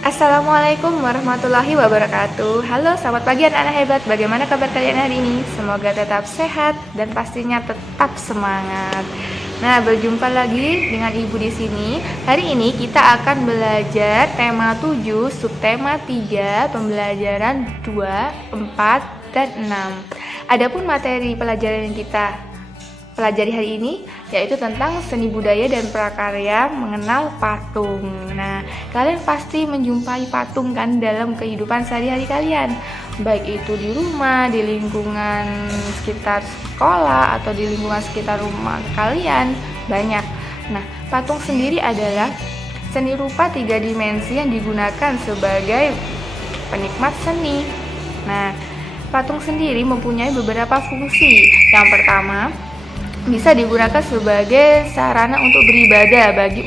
Assalamualaikum warahmatullahi wabarakatuh. Halo, selamat pagi anak-anak hebat. Bagaimana kabar kalian hari ini? Semoga tetap sehat dan pastinya tetap semangat. Nah, berjumpa lagi dengan Ibu di sini. Hari ini kita akan belajar tema 7, subtema 3, pembelajaran 2, 4, dan 6. Adapun materi pelajaran yang kita pelajari hari ini yaitu tentang seni budaya dan prakarya mengenal patung. Nah, kalian pasti menjumpai patung kan dalam kehidupan sehari-hari kalian, baik itu di rumah, di lingkungan sekitar sekolah, atau di lingkungan sekitar rumah kalian, banyak. Nah, patung sendiri adalah seni rupa 3 dimensi yang digunakan sebagai penikmat seni. Nah, patung sendiri mempunyai beberapa fungsi. Yang pertama, bisa digunakan sebagai sarana untuk beribadah bagi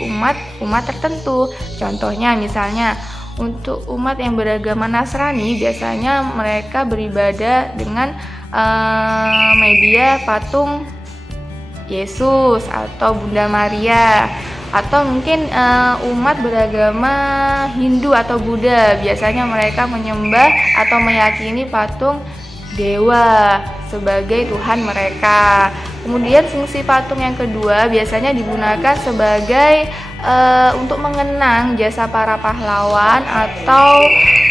umat tertentu. Contohnya misalnya untuk umat yang beragama Nasrani, biasanya mereka beribadah dengan media patung Yesus atau Bunda Maria. Atau mungkin umat beragama Hindu atau Buddha, biasanya mereka menyembah atau meyakini patung dewa sebagai Tuhan mereka. Kemudian fungsi patung yang kedua biasanya digunakan sebagai untuk mengenang jasa para pahlawan atau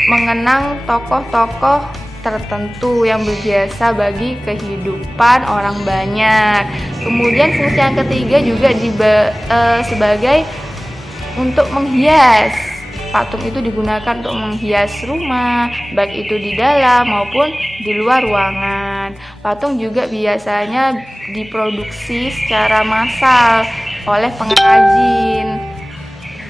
mengenang tokoh-tokoh tertentu yang berjasa bagi kehidupan orang banyak. Kemudian fungsi yang ketiga juga sebagai untuk menghias. Patung itu digunakan untuk menghias rumah, baik itu di dalam maupun di luar ruangan. Patung juga biasanya diproduksi secara massal oleh pengrajin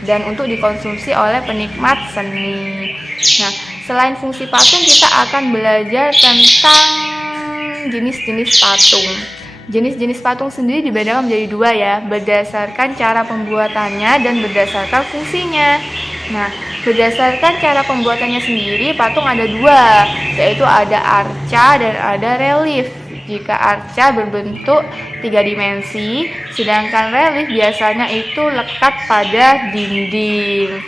dan untuk dikonsumsi oleh penikmat seni. Nah, selain fungsi patung, kita akan belajar tentang jenis-jenis patung. Jenis-jenis patung sendiri dibedakan menjadi 2 ya, berdasarkan cara pembuatannya dan berdasarkan fungsinya. Nah, berdasarkan cara pembuatannya sendiri, patung ada 2, yaitu ada arca dan ada relief. Jika arca berbentuk 3 dimensi, sedangkan relief biasanya itu lekat pada dinding.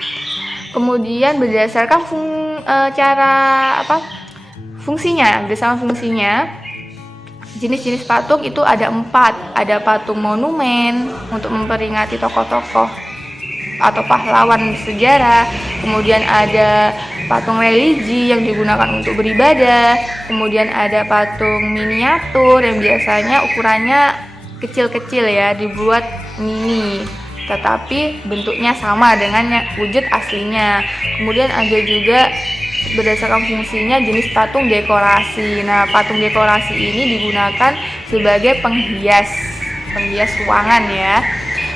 Kemudian berdasarkan fungsinya, jenis-jenis patung itu ada 4. Ada patung monumen untuk memperingati tokoh-tokoh atau pahlawan sejarah. Kemudian ada patung religi yang digunakan untuk beribadah. Kemudian ada patung miniatur yang biasanya ukurannya kecil-kecil ya, dibuat mini, tetapi bentuknya sama dengan wujud aslinya. Kemudian ada juga berdasarkan fungsinya jenis patung dekorasi. Nah, patung dekorasi ini digunakan sebagai penghias ruangan ya.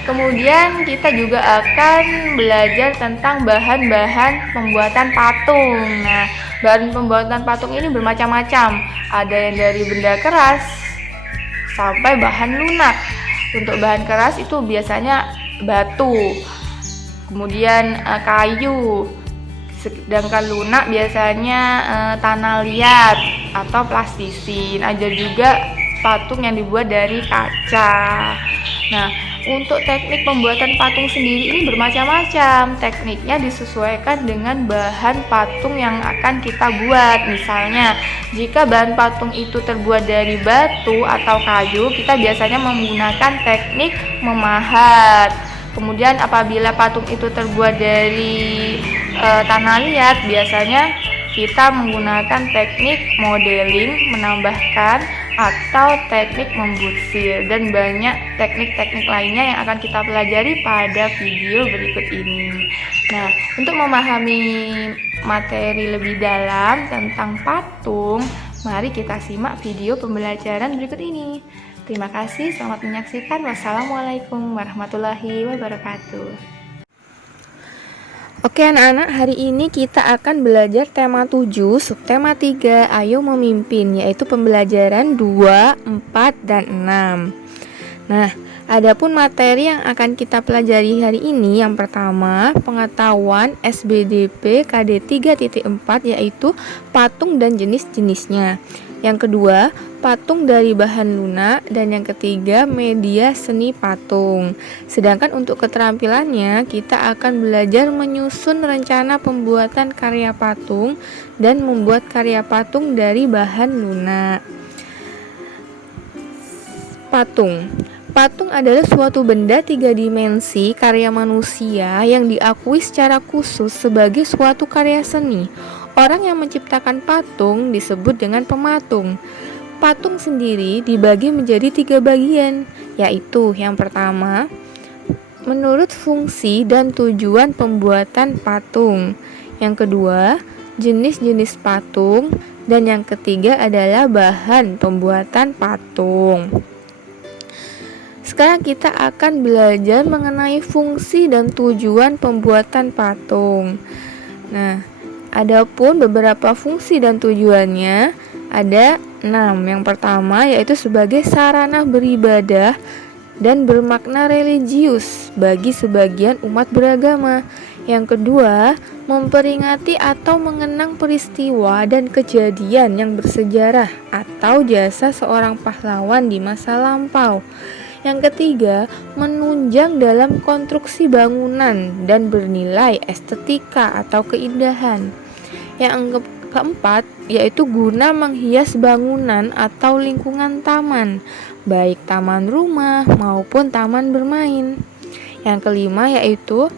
Kemudian kita juga akan belajar tentang bahan-bahan pembuatan patung. Nah, bahan pembuatan patung ini bermacam-macam. Ada yang dari benda keras sampai bahan lunak. Untuk bahan keras itu biasanya batu, kemudian kayu. Sedangkan lunak biasanya tanah liat atau plastisin. Ada juga patung yang dibuat dari kaca. Nah, untuk teknik pembuatan patung sendiri ini bermacam-macam. Tekniknya disesuaikan dengan bahan patung yang akan kita buat. Misalnya, jika bahan patung itu terbuat dari batu atau kayu, kita biasanya menggunakan teknik memahat. Kemudian apabila patung itu terbuat dari tanah liat, biasanya kita menggunakan teknik modeling, menambahkan, atau teknik membutsir, dan banyak teknik-teknik lainnya yang akan kita pelajari pada video berikut ini. Nah, untuk memahami materi lebih dalam tentang patung, mari kita simak video pembelajaran berikut ini. Terima kasih, selamat menyaksikan. Wassalamualaikum warahmatullahi wabarakatuh. Oke anak-anak, hari ini kita akan belajar tema 7, subtema 3, ayo memimpin, yaitu pembelajaran 2, 4, dan 6. Nah, adapun materi yang akan kita pelajari hari ini, yang pertama, pengetahuan SBDP KD 3.4, yaitu patung dan jenis-jenisnya. Yang kedua, patung dari bahan lunak, dan yang ketiga media seni patung. Sedangkan untuk keterampilannya kita akan belajar menyusun rencana pembuatan karya patung dan membuat karya patung dari bahan lunak. Patung adalah suatu benda 3 dimensi karya manusia yang diakui secara khusus sebagai suatu karya seni. Orang yang menciptakan patung disebut dengan pematung. Patung sendiri dibagi menjadi 3 bagian, yaitu yang pertama, menurut fungsi dan tujuan pembuatan patung. Yang kedua, jenis-jenis patung. Dan yang ketiga adalah bahan pembuatan patung. Sekarang kita akan belajar mengenai fungsi dan tujuan pembuatan patung. Nah, adapun beberapa fungsi dan tujuannya ada 6. Yang pertama yaitu sebagai sarana beribadah dan bermakna religius bagi sebagian umat beragama. Yang kedua, memperingati atau mengenang peristiwa dan kejadian yang bersejarah atau jasa seorang pahlawan di masa lampau. Yang ketiga, menunjang dalam konstruksi bangunan dan bernilai estetika atau keindahan. Yang keempat, yaitu guna menghias bangunan atau lingkungan taman, baik taman rumah maupun taman bermain. Yang kelima, yaitu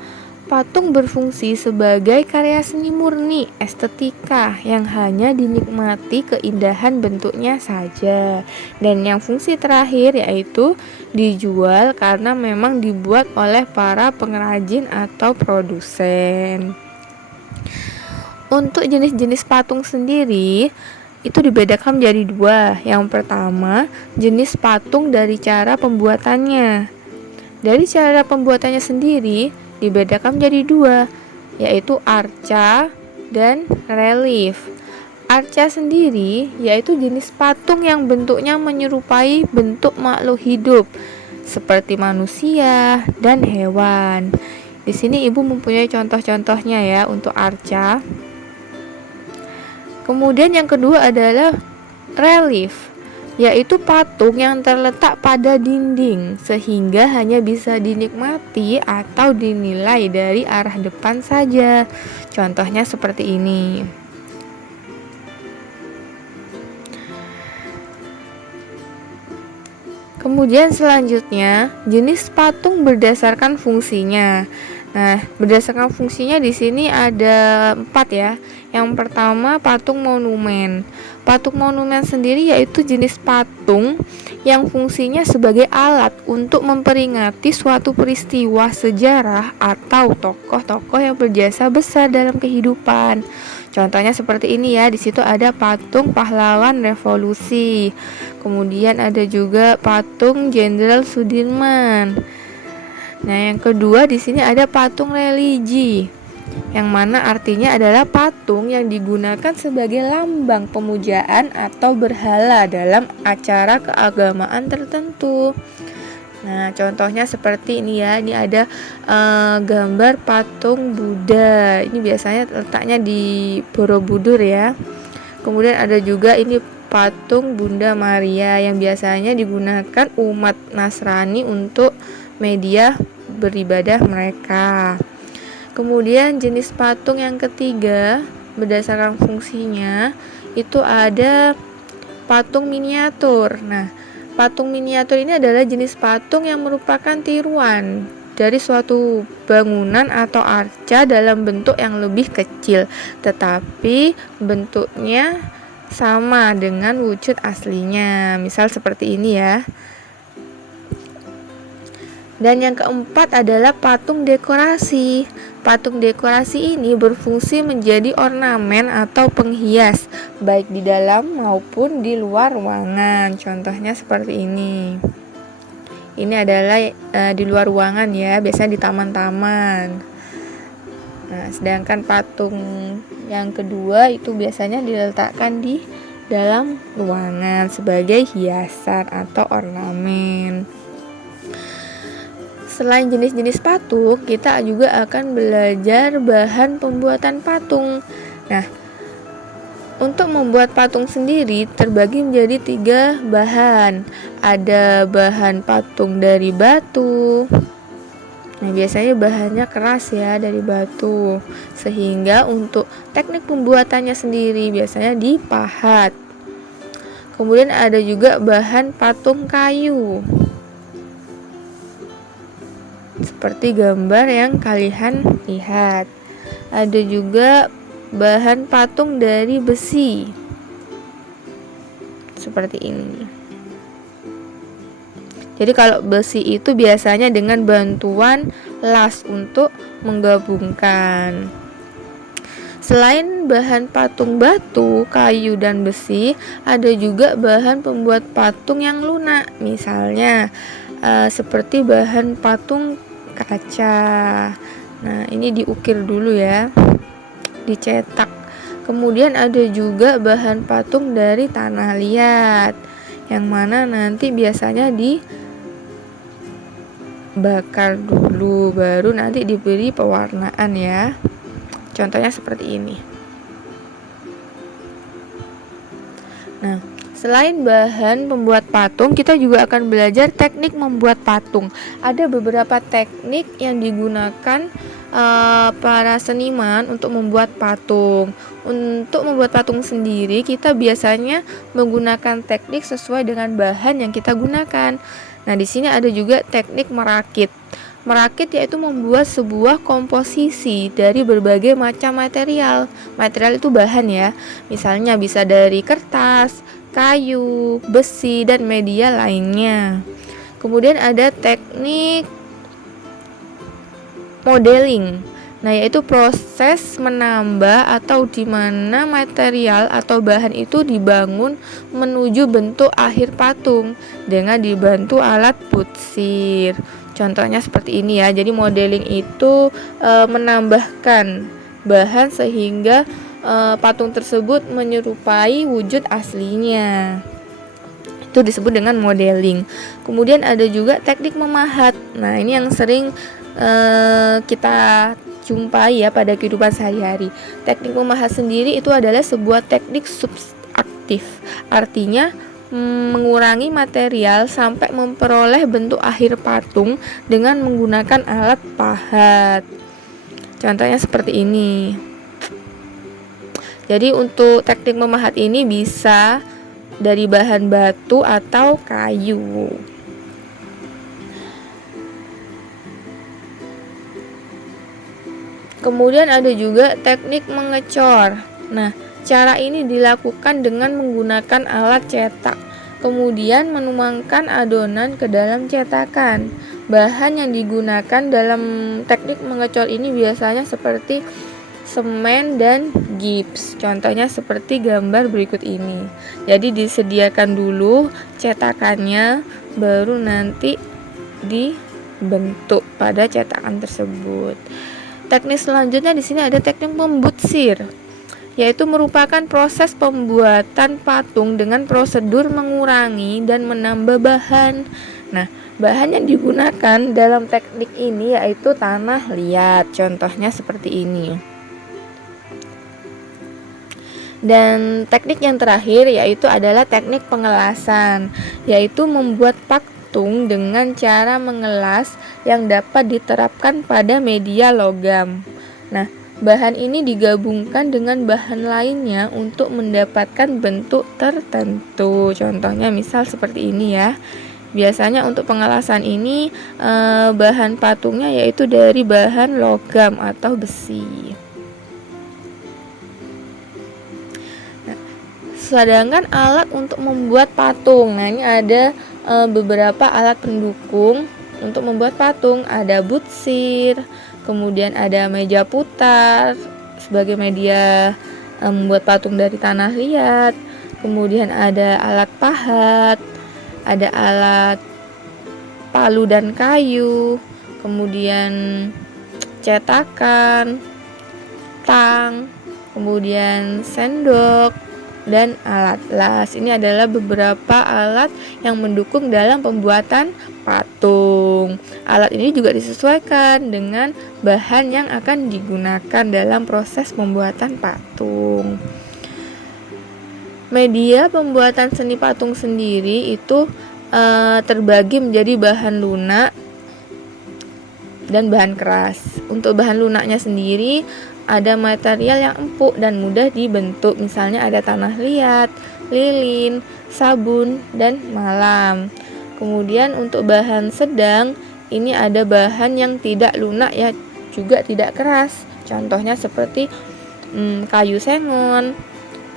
patung berfungsi sebagai karya seni murni estetika yang hanya dinikmati keindahan bentuknya saja. Dan yang fungsi terakhir yaitu dijual karena memang dibuat oleh para pengrajin atau produsen. Untuk jenis-jenis patung sendiri itu dibedakan menjadi 2. Yang pertama, jenis patung dari cara pembuatannya. Dari cara pembuatannya sendiri dibedakan menjadi 2, yaitu arca dan relief. Arca sendiri yaitu jenis patung yang bentuknya menyerupai bentuk makhluk hidup seperti manusia dan hewan. Di sini Ibu mempunyai contoh-contohnya ya untuk arca. Kemudian yang kedua adalah relief, yaitu patung yang terletak pada dinding sehingga hanya bisa dinikmati atau dinilai dari arah depan saja. Contohnya seperti ini. Kemudian selanjutnya, jenis patung berdasarkan fungsinya. Nah, berdasarkan fungsinya di sini ada 4 ya. Yang pertama, patung monumen. Patung monumen sendiri yaitu jenis patung yang fungsinya sebagai alat untuk memperingati suatu peristiwa sejarah atau tokoh-tokoh yang berjasa besar dalam kehidupan. Contohnya seperti ini ya. Di situ ada patung pahlawan revolusi. Kemudian ada juga patung Jenderal Sudirman. Nah, yang kedua di sini ada patung religi, yang mana artinya adalah patung yang digunakan sebagai lambang pemujaan atau berhala dalam acara keagamaan tertentu. Nah, contohnya seperti ini ya. Ini ada gambar patung Buddha. Ini biasanya letaknya di Borobudur ya. Kemudian ada juga ini patung Bunda Maria yang biasanya digunakan umat Nasrani untuk media beribadah mereka. Kemudian jenis patung yang ketiga berdasarkan fungsinya itu ada patung miniatur. Nah, patung miniatur ini adalah jenis patung yang merupakan tiruan dari suatu bangunan atau arca dalam bentuk yang lebih kecil, tetapi bentuknya sama dengan wujud aslinya. Misal seperti ini ya. Dan yang keempat adalah patung dekorasi. Patung dekorasi ini berfungsi menjadi ornamen atau penghias, baik di dalam maupun di luar ruangan. Contohnya seperti ini. Ini adalah di luar ruangan ya, biasanya di taman-taman. Nah, sedangkan patung yang kedua itu biasanya diletakkan di dalam ruangan sebagai hiasan atau ornamen. Selain jenis-jenis patung, kita juga akan belajar bahan pembuatan patung. Nah, Untuk membuat patung sendiri terbagi menjadi 3 bahan. Ada bahan patung dari batu. Nah, biasanya bahannya keras ya, dari batu. Sehingga untuk teknik pembuatannya sendiri biasanya dipahat. Kemudian ada juga bahan patung kayu. Seperti gambar yang kalian lihat. Ada juga bahan patung dari besi. Seperti ini. Jadi kalau besi itu biasanya dengan bantuan las untuk menggabungkan. Selain bahan patung batu, kayu, dan besi, ada juga bahan pembuat patung yang lunak. Misalnya seperti bahan patung kaca. Nah, ini diukir dulu ya, dicetak. Kemudian ada juga bahan patung dari tanah liat, yang mana nanti biasanya dibakar dulu, baru nanti diberi pewarnaan ya. Contohnya seperti ini. Nah, selain bahan pembuat patung, kita juga akan belajar teknik membuat patung. Ada beberapa teknik yang digunakan para seniman untuk membuat patung. Untuk membuat patung sendiri, kita biasanya menggunakan teknik sesuai dengan bahan yang kita gunakan. Nah, di sini ada juga teknik merakit. Merakit yaitu membuat sebuah komposisi dari berbagai macam material. Material itu bahan ya. Misalnya bisa dari kertas, kayu, besi, dan media lainnya. Kemudian ada teknik modeling. Nah, yaitu proses menambah atau di mana material atau bahan itu dibangun menuju bentuk akhir patung dengan dibantu alat butsir. Contohnya seperti ini ya. Jadi modeling itu menambahkan bahan sehingga patung tersebut menyerupai wujud aslinya. Itu disebut dengan modeling. Kemudian ada juga teknik memahat. Nah, ini yang sering kita jumpai ya pada kehidupan sehari-hari. Teknik memahat sendiri itu adalah sebuah teknik subtraktif. Artinya mengurangi material sampai memperoleh bentuk akhir patung dengan menggunakan alat pahat. Contohnya seperti ini. Jadi untuk teknik memahat ini bisa dari bahan batu atau kayu. Kemudian ada juga teknik mengecor. Nah, cara ini dilakukan dengan menggunakan alat cetak. Kemudian menuangkan adonan ke dalam cetakan. Bahan yang digunakan dalam teknik mengecor ini biasanya seperti semen dan gips. Contohnya seperti gambar berikut ini. Jadi disediakan dulu cetakannya, baru nanti dibentuk pada cetakan tersebut. Teknik selanjutnya di sini ada teknik membutsir, yaitu merupakan proses pembuatan patung dengan prosedur mengurangi dan menambah bahan. Nah, bahan yang digunakan dalam teknik ini yaitu tanah liat. Contohnya seperti ini. Dan teknik yang terakhir yaitu adalah teknik pengelasan, yaitu membuat patung dengan cara mengelas yang dapat diterapkan pada media logam. Nah, bahan ini digabungkan dengan bahan lainnya untuk mendapatkan bentuk tertentu. Contohnya misal seperti ini ya. Biasanya untuk pengelasan ini bahan patungnya yaitu dari bahan logam atau besi. Sedangkan alat untuk membuat patung, nah ini ada beberapa alat pendukung untuk membuat patung. Ada butsir, kemudian ada meja putar sebagai media membuat patung dari tanah liat. Kemudian ada alat pahat, ada alat palu dan kayu, kemudian cetakan, tang, kemudian sendok, dan alat las. Ini adalah beberapa alat yang mendukung dalam pembuatan patung. Alat ini juga disesuaikan dengan bahan yang akan digunakan dalam proses pembuatan patung. Media pembuatan seni patung sendiri itu terbagi menjadi bahan lunak dan bahan keras. Untuk bahan lunaknya sendiri ada material yang empuk dan mudah dibentuk, misalnya ada tanah liat, lilin, sabun, dan malam. Kemudian untuk bahan sedang ini ada bahan yang tidak lunak ya, juga tidak keras. Contohnya seperti kayu sengon,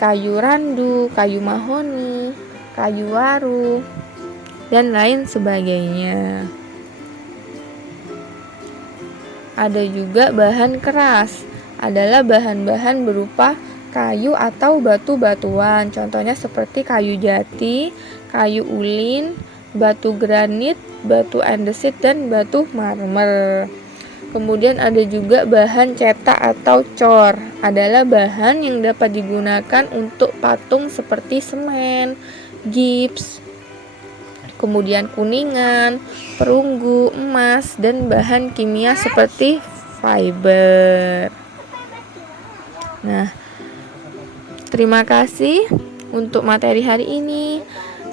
kayu randu, kayu mahoni, kayu waru, dan lain sebagainya. Ada juga bahan keras, adalah bahan-bahan berupa kayu atau batu-batuan. Contohnya seperti kayu jati, kayu ulin, batu granit, batu andesit, dan batu marmer. Kemudian ada juga bahan cetak atau cor, adalah bahan yang dapat digunakan untuk patung seperti semen, gips, kemudian kuningan, perunggu, emas, dan bahan kimia seperti fiber. Nah, terima kasih untuk materi hari ini.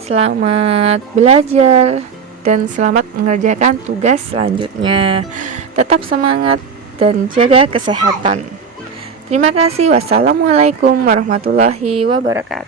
Selamat belajar dan selamat mengerjakan tugas selanjutnya. Tetap semangat dan jaga kesehatan. Terima kasih. Wassalamualaikum warahmatullahi wabarakatuh.